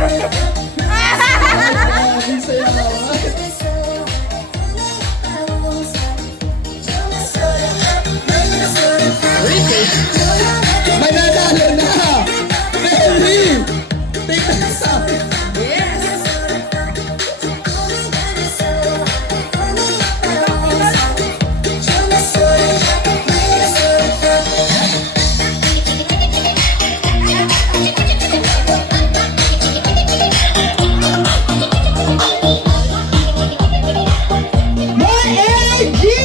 Grabe sayawan. Mananalo na! Mary! Take that up! More energy!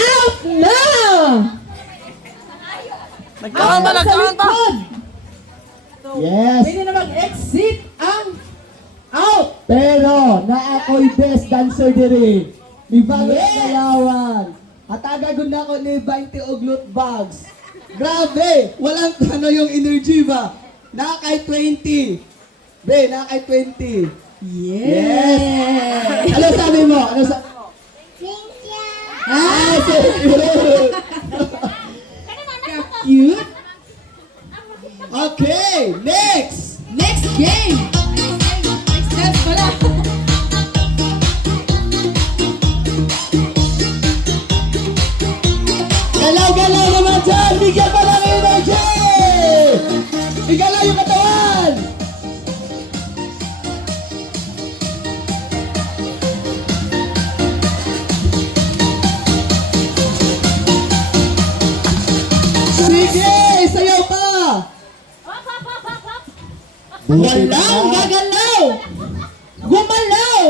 Out now! Nagkakanta, nagkakanta. Yes! Pwede na mag-exit ang out! Pero, na ako'y best dancer diri. May bago na sayawan. At agagod na ako ni 20 og loot bags. Grabe! Walang ano yung energy ba? Na kay 20. Be, na kay 20. Yes! Ano sabi mo? Ano sabi mo? Ah, so cute! Cute! Okay, next! Next game! Next dance pala! Galaw-galaw naman dyan! Bigyan pa lang energy! Bigyan yung katawan! Sige! Sayaw pa! Walang gagalaw! Gumalaw!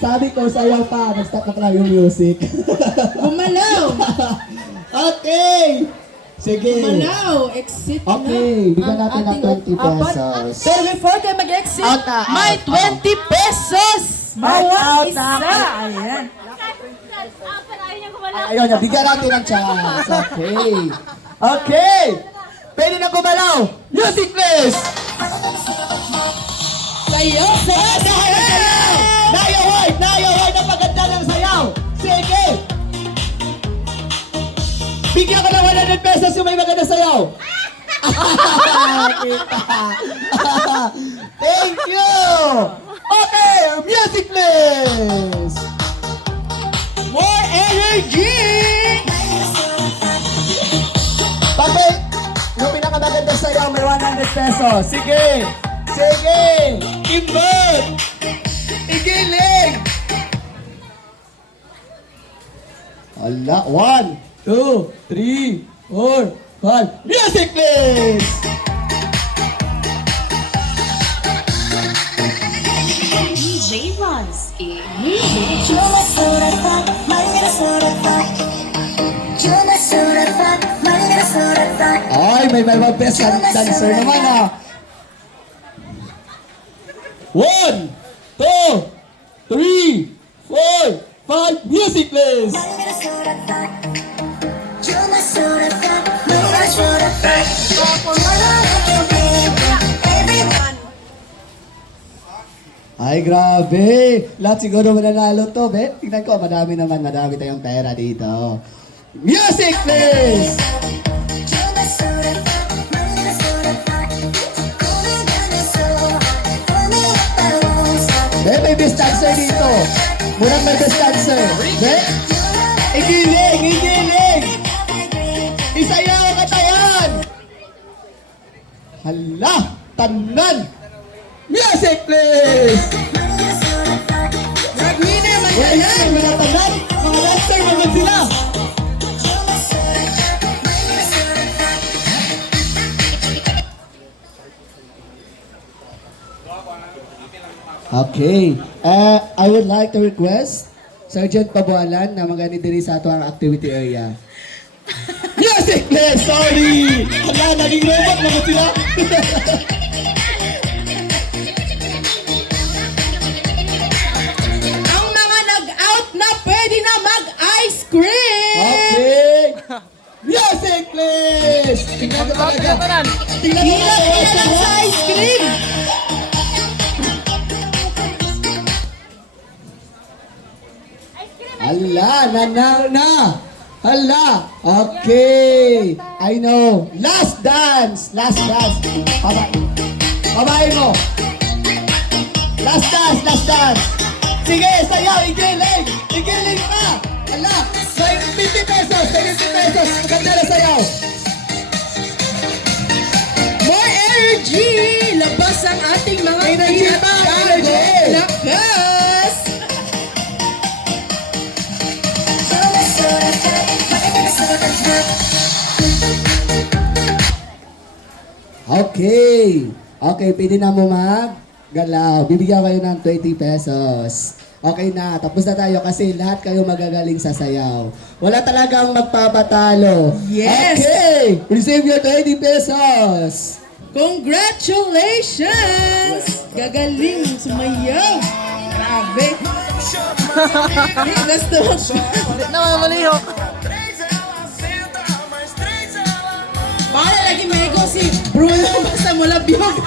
Sabi ko, sayaw pa. Nag-stop na pala yung music. Gumalaw! Okay! Sige. Gumalaw! Exit na! Okay, bigyan ang natin ng ating 20 pesos. Pero before kayo mag-exit, Out na, may out, 20 pesos! Bawat isa! Ayan. Ayun na, bigyan natin ng chance. Okay. Okay! Pwede na gumalaw! Music please! Sayo! Sayo! Nayaway! Nayaway! Napaganda ng sayaw! Sige! Bigyan ka ng 100 pesos yung may maganda sayaw! Kita! Thank you! Okay! Music please! More energy! Bakit? Yung pinakamaganda sayaw may 100 pesos. Sige! Sige! Imbag! Igilig! Ala, 1, 2, 3, 4, 5. Music please! DJ Ronsky. Ay, may mga best dancer naman ah. 1, 2, 3, 4, 5. Music please! Ay, grabe. Lahat siguro mananalo to, be. Tingnan ko, madami tayong pera dito. Music, please! Be, may best dancer dito. Murang may best dancer. Be, igiling, igiling! Isayaw ang katayan! Hala, tanan! Music, please! Nag-winner man Wala yan, mga tanan! Mga dancer, mga sila! Okay. I would like to request Sergeant Pabualan na magani diri sa ato ang activity area. Music, please! Sorry! Hala, naging robot na ba sila? Ang mga nag-out na pwede na mag-ice cream! Okay! Music, please! Tingnan ko talaga. Tingnan ko Ilan ilan sa ice cream! Ala, nanalo na! Hala! Okay! I know. Last dance! Last dance! Babae mo! Last dance! Last dance! Sige, sayaw! Igiling! Igiling pa! Hala! May 50 pesos! May 50 pesos! Maganda na sayaw! More energy! Labas ang ating mga Energy pa! Energy! Lakas! Okay. Okay, pwede na mo mag-galaw. Bibigyan kayo ng 20 pesos. Okay na, tapos na tayo kasi lahat kayo magagaling sa sayaw. Wala talagang magpapatalo. Yes! Okay, receive your 20 pesos. Congratulations! Gagaling sumayaw! Grabe! Gusto mo. Para lagi mego si Bruno sa mula biyog.